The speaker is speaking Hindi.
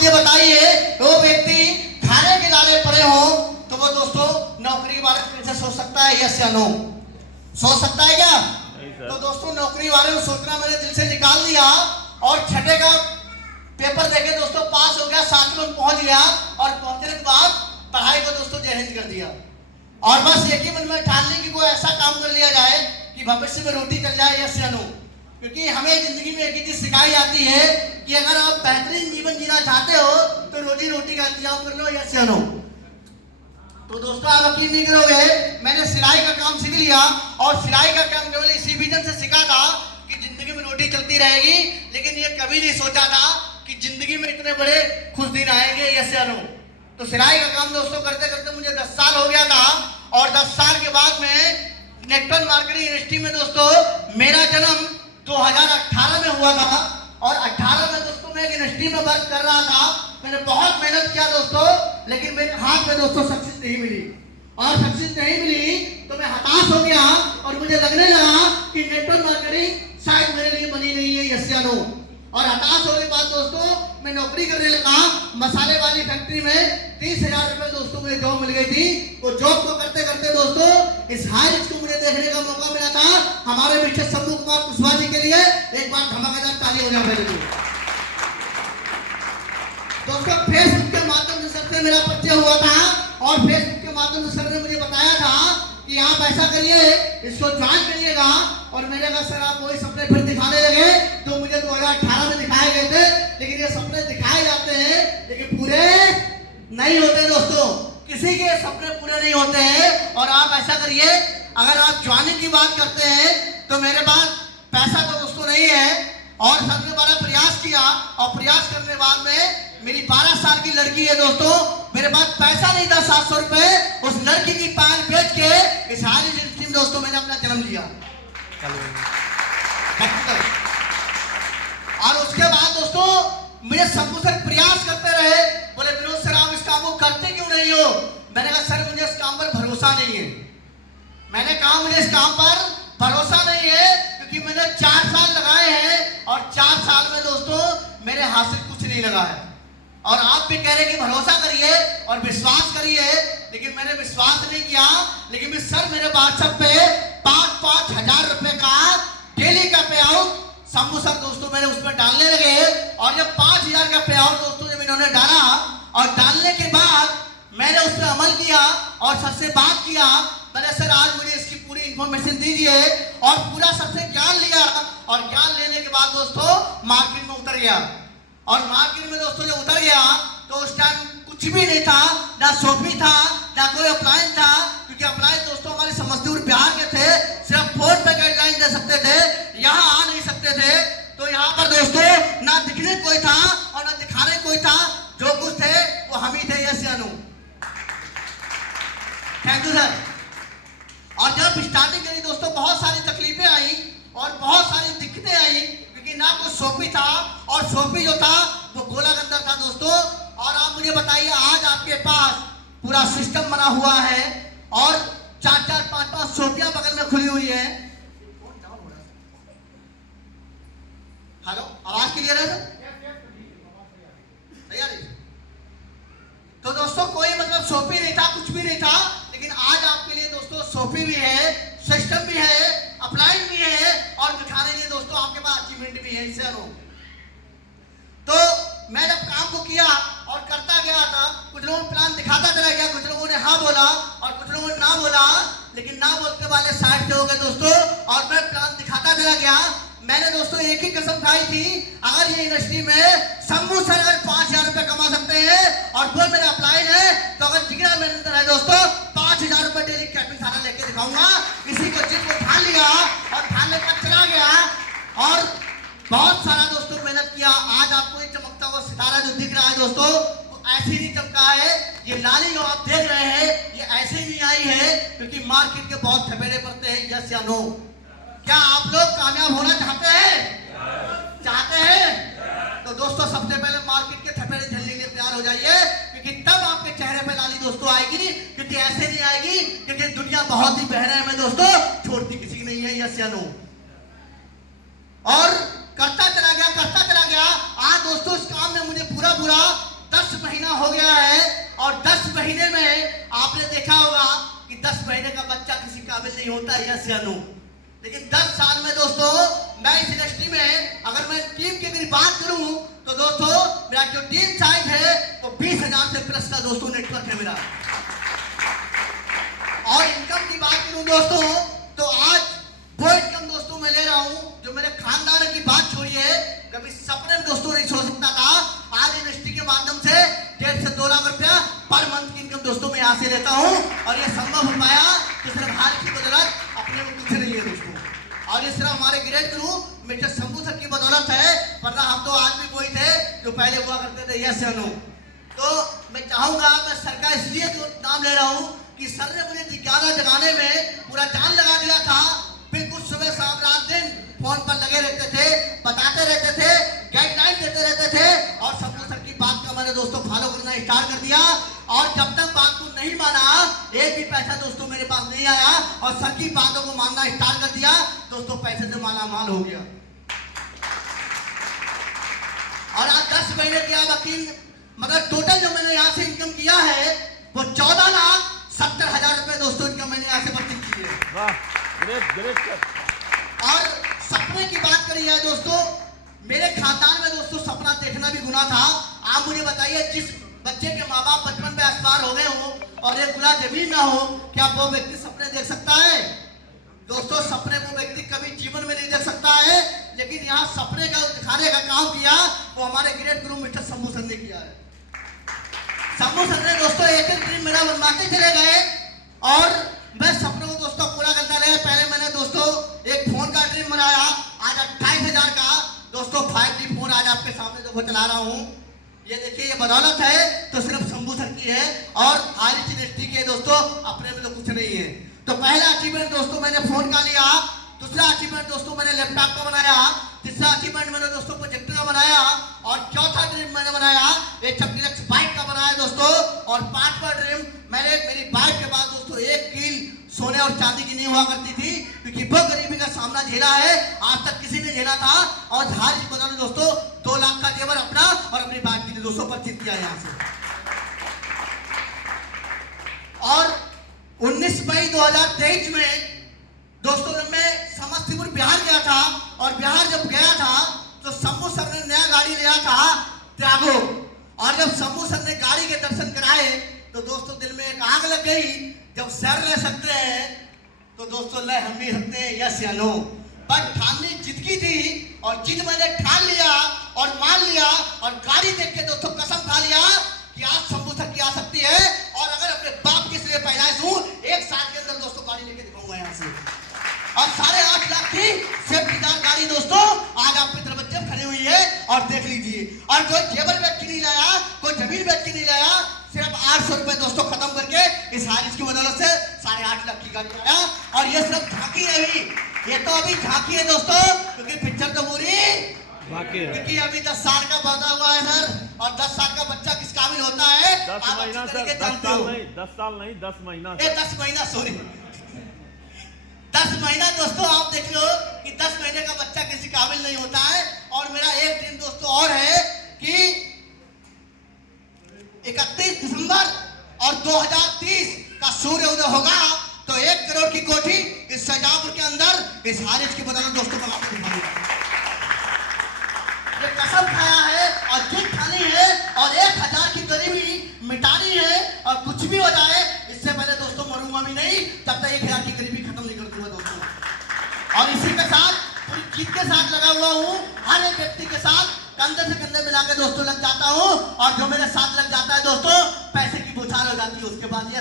मुझे बताइए, वो व्यक्ति खाने के लाले पड़े हो तो वो दोस्तों नौकरी के बारे में कैसे सोच सकता है? यस या नो? सोच सकता है क्या? तो दोस्तों नौकरी बारे में सोचना मैंने दिल से निकाल दिया और छठे का पेपर देके दोस्तों पास हो गया, 7वें में पहुंच गया और पहुंचने के बाद पढ़ाई को दोस्तों जय हिंद कर दिया। और बस एक ही मन में ठान ली कि कोई ऐसा काम कर लिया जाए कि भविष्य में रोटी चल जाए। यस या नो? क्योंकि हमें जिंदगी में एक ही चीज सिखाई जाती है कि अगर आप बेहतरीन जीवन जीना चाहते हो तो रोजी रोटी का इंतजाम कर लो। यस या नो? तो दोस्तों आप यकीन नहीं करोगे, मैंने सिलाई का काम सीख लिया और सिलाई का काम केवल इसी विजन से सीखा था कि जिंदगी में रोटी चलती रहेगी, लेकिन ये कभी नहीं सोचा था कि जिंदगी में इतने बड़े खुश दिन आएंगे। यस या नो? तो सिलाई का काम दोस्तों करते करते मुझे 10 साल हो गया था और 10 साल के बाद में नेटवर्क मार्केटिंग इंडस्ट्री में दोस्तों मेरा जन्म 2018 में हुआ था और 18 में दोस्तों मैं एक इंडस्ट्री में वर्क कर रहा था। मैंने बहुत मेहनत किया दोस्तों, लेकिन मेरे हाथ में दोस्तों सक्सेस नहीं मिली और सक्सेस नहीं मिली तो मैं हताश हो गया और मुझे लगने लगा कि नेटवर्क मार्केटिंग शायद मेरे लिए बनी नहीं है। यस या नो? और हताश होने के बाद दोस्तों मैं नौकरी करने लगा मसाले वाली फैक्ट्री में। 30,000 रुपए दोस्तों मुझे जॉब मिल गई थी। वो जॉब को करते करते दोस्तों इस हाई रिच को मुझे देखने का मौका मिला था। हमारे मिस्टर शंभू कुमार कुशवाहा जी के लिए एक बार धमाकेदार ताली हो जाए पहले तो। दोस्तों फेसबुक के माध्यम से सर से मेरा परिचय हुआ था और फेसबुक के माध्यम से सर ने मुझे बताया था कि आप ऐसा करिए, इसको ज्वाइन करिएगा। और मैंने कहा सर आप वही सपने फिर दिखाने लगे तो मुझे 2018 में दिखाए गए थे, लेकिन ये सपने दिखाए जाते हैं लेकिन पूरे नहीं होते दोस्तों। किसी के सपने पूरे नहीं होते हैं। और आप ऐसा करिए, अगर आप ज्वाइनिंग की बात करते हैं तो मेरे पास पैसा तो दोस्तों नहीं है और सर ने बड़ा प्रयास किया और प्रयास करने के बाद में मेरी 12 साल की लड़की है दोस्तों, मेरे पास पैसा नहीं था 700 रुपए, उस लड़की की पायल बेच के इस हारी इंडस्ट्री में दोस्तों मैंने अपना जन्म लिया। और उसके बाद दोस्तों मुझे शंभू सर प्रयास करते रहे, बोले विनोद सर आप इस काम को करते क्यों नहीं हो? मैंने कहा सर मुझे इस काम पर भरोसा नहीं है। मैंने कहा मुझे इस काम पर भरोसा नहीं है क्योंकि मैंने 4 साल लगाए हैं और 4 साल में दोस्तों मेरे हाथ से कुछ नहीं लगा है। और आप भी कह रहे कि भरोसा करिए और विश्वास करिए, लेकिन मैंने विश्वास नहीं किया। लेकिन भी सर मेरे व्हाट्सएप पे 5-5 हजार रुपए का डेली का पे आउट शंभू सर दोस्तों मैंने उसमें डालने लगे। और जब 5,000 का पे आउट दोस्तों जब इन्होंने डाला और डालने के बाद मैंने उस पर अमल किया और सर से बात किया, मैंने सर आज मुझे इसकी पूरी इंफॉर्मेशन दीजिए और पूरा सबसे ज्ञान लिया। और ज्ञान लेने के बाद दोस्तों मार्केट में उतर गया और मार्केट में दोस्तों जब उतर गया तो उस टाइम कुछ भी नहीं था, ना शॉपी था ना कोई अप्लायंस था, क्योंकि अप्लायंस दोस्तों हमारे समस्तीपुर बिहार के थे, सिर्फ फोन पे गाइडलाइन दे सकते थे, यहाँ आ नहीं सकते थे। तो यहाँ पर दोस्तों ना दिखने कोई था और ना दिखाने कोई था, जो कुछ थे वो हम ही थे। यस या नो? Thank you sir. और जब स्टार्टिंग करी दोस्तों बहुत सारी तकलीफें आई और बहुत सारी दिक्कतें आई, क्योंकि ना कोई शॉपी था और शॉपी जो था वो गोला के अंदर था दोस्तों। और आप मुझे बताइए आज आपके पास पूरा सिस्टम बना हुआ है और 4-4, 5-5 शॉपियां बगल में खुली हुई है। हेलो, आवाज क्लियर है भैया? तो दोस्तों कोई मतलब शॉपी नहीं था, कुछ भी नहीं था, लेकिन आज आपके लिए दोस्तों शॉपी भी है, सिस्टम भी है, अप्लाइन भी है और दिखाने के लिए दोस्तों आपके पास अचीवमेंट भी है। इससे लो तो मैं जब काम को किया और करता गया था, कुछ लोगों प्लान दिखाता चला गया, कुछ लोगों ने हाँ बोला और कुछ लोगों ने ना बोला, लेकिन ना बोलते वाले साइड पे हो गए दोस्तों और मैं प्लान दिखाता चला गया। मैंने दोस्तों एक ही कसम खाई थी, अगर ये इंडस्ट्री में शंभू सर अगर 5,000 रुपए कमा सकते हैं और वो मेरा अप्लाइन है तो अगर जिगरा मेरे अंदर है दोस्तों 5,000 रुपए डेली कैपिंग सारा लेके दिखाऊंगा। इसी को जिद को ठान लिया और ठान लेकर चला गया और बहुत सारा दोस्तों मेहनत किया। आज आपको ये चमकता हुआ सितारा जो दिख रहा है दोस्तों ऐसे नहीं चमका है, ये लाली जो आप देख रहे हैं ये ऐसे ही नहीं आई है क्योंकि मार्केट के बहुत थपेड़े पड़ते हैं। यस या नो? क्या आप लोग कामयाब होना चाहते हैं? चाहते हैं? तो दोस्तों सबसे पहले मार्केट के थपेड़े झेलने के लिए तैयार हो जाइए, क्योंकि तब आपके चेहरे पे लाली दोस्तों आएगी, क्योंकि ऐसे नहीं आएगी, क्योंकि दुनिया बहुत ही बहरे में दोस्तों, छोड़ती किसी की नहीं है। यस या नो? और करता चला गया आज दोस्तों इस काम में मुझे पूरा हो गया है और 10 महीने में आपने देखा होगा कि 10 महीने का बच्चा किसी काबिल नहीं होता, यस या नो। लेकिन 10 साल में दोस्तों मैं इस इंडस्ट्री में अगर मैं टीम की अगर बात करूं तो दोस्तों मेरा जो टीम साइज है वो 20,000 से प्लस का दोस्तों नेटवर्क है मेरा। और इनकम की बात करूं दोस्तों तो आज वो इनकम दोस्तों मैं ले रहा हूं जो मेरे खानदान की बात छोड़िए, कभी सपने में दोस्तों नहीं सोच सकता था। आज इंडस्ट्री के माध्यम से 1.5 से 2 लाख रुपया पर मंथ की इनकम दोस्तों मैं यहाँ से लेता हूँ और ये संभव हो पाया तो सिर्फ हाल की बदौलत अपने में कुछ नहीं है दोस्तों। और ये सिर्फ हमारे ग्रेट गुरु मिस्टर शंभू सर की बदौलत है, वरना हम तो आज भी वही थे जो पहले हुआ करते थे, यस या नो। तो मैं चाहूंगा, मैं सर का इसलिए जो नाम ले रहा हूँ कि सर ने मुझे जिज्ञासा जगाने में पूरा जान लगा दिया था। बिल्कुल सुबह शाम रात दिन फोन पर लगे रहते थे, बताते रहते थे, गाइडलाइन देते रहते थे और शंभू सर की बात का मैंने दोस्तों फॉलो करना स्टार्ट कर दिया। और जब तक बात को नहीं माना, एक भी पैसा दोस्तों मेरे पास नहीं आया और सर की बातों को मानना स्टार्ट कर दिया दोस्तों, पैसे से माला माल हो गया। और आज 10 महीने किया वकील, मगर टोटल जो मैंने यहाँ से इनकम किया है वो 14,70,000 रुपए दोस्तों इनकम मैंने यहाँ से बचत की है। Great great. और सपने की बात करी है दोस्तों, मेरे खानदान में दोस्तों सपना देखना भी गुनाह था। आप मुझे बताइए, जिस बच्चे के माँ बाप बचपन में अस्पार हो गए हो और एक गुला जमीन ना हो, क्या वो व्यक्ति सपने देख सकता है? दोस्तों सपने वो व्यक्ति कभी जीवन में नहीं देख सकता है, लेकिन यहाँ सपने का दिखाने का काम किया वो हमारे ग्रेट गुरु मिस्टर शंभू सर ने किया है। शंभू सर ने दोस्तों एक एक ड्रीम मेरा बनवाते चले गए और मैं सपनों को दोस्तों पूरा करता रहा। पहले मैंने दोस्तों एक फोन का ड्रीम बनाया, आज 28,000 का दोस्तों 5G फोन आज आपके सामने देखो चला रहा हूँ। ये देखिए, ये बदौलत है तो सिर्फ शंभू सर की है और आरिच इंडस्ट्री के दोस्तों अपने में तो कुछ नहीं है। तो पहला अचीवमेंट दोस्तों मैंने फोन का लिया, दूसरा अचीवमेंट दोस्तों मैंने लैपटॉप का बनाया, तीसरा अचीवमेंट मैंने दोस्तों प्रोजेक्टर का बनाया और चौथा ड्रीम मैंने बनाया एक डीलक्स बाइक का बनाया दोस्तों। और 5वां ड्रीम मैंने मेरी बाइक के बाद दोस्तों 1 कील सोने और चांदी की नहीं हुआ करती थी, क्योंकि वो गरीबी का सामना झेला है, आज तक किसी ने झेला था। और हाल ही बदौलत दोस्तों 2 लाख का जेवर अपना और अपनी बाइक की दोस्तों परचेज किया यहाँ से। और 19 मई 2023 में दोस्तों जब मैं समस्तीपुर बिहार गया था और बिहार जब गया था तो शंभू सर ने नया गाड़ी लिया था त्यागो। और जब शंभू सर ने गाड़ी के दर्शन कराए तो दोस्तों दिल में एक आग लग गई। जब सर रह सकते हैं तो दोस्तों ले हम भी सकते हैं, यस या नो। पर ठाननी जिद की थी और जिद मैंने ठान लिया और मान लिया और गाड़ी देख के दोस्तों कसम खा लिया कि आज शंभू सर की आ सकती है। और अगर अपने बाप के इसलिए पैदाइश हूं, 1 साल के अंदर दोस्तों गाड़ी लेके दिखाऊंगा यहाँ से। और 8.5 लाख की सेफ्टीदार गाड़ी दोस्तों आज आपके दरवाजे में खड़ी हुई है और देख लीजिए। और कोई जेवर बेच के नहीं लाया, कोई जमीन बेच के नहीं लाया, सिर्फ 800 रुपए दोस्तों खत्म करके इस हारिस की बदौलत से 8.5 लाख की गाड़ी लाया। और ये सब झांकी है, अभी ये तो अभी झांकी है दोस्तों, क्योंकि पिक्चर तो पूरी बाकी है, क्योंकि अभी 10 साल का बता हुआ है सर। और 10 साल का बच्चा किस काबिल होता है? 10 महीना सर, 10 साल नहीं 10 महीना। 10 महीना सॉरी 10 महीना दोस्तों आप देख लो कि 10 महीने का बच्चा किसी काबिल नहीं होता है। और मेरा एक ड्रीम दोस्तों और है कि 31 दिसंबर और 2030 का सूर्य उदय होगा तो 1 करोड़ की कोठी इस शाहजहांपुर के अंदर इस हारिस की बदौलत दोस्तों बना के दिखाऊंगा। ये कसम खाया है और जिद ठानी है और 1000 की गरीबी मिटानी है। और कुछ भी हो जाए इससे पहले दोस्तों मरूंगा भी नहीं जब तक 1000 की गरीबी खत्म नहीं कर दूंगा दोस्तों। और इसी के साथ पूरी जीत के साथ लगा हुआ हूँ, हर एक व्यक्ति के साथ कंधे से कंधे मिला के दोस्तों लग जाता हूँ। और जो मेरे साथ लग जाता है दोस्तों पैसे की बौछार हो जाती है उसके बाद।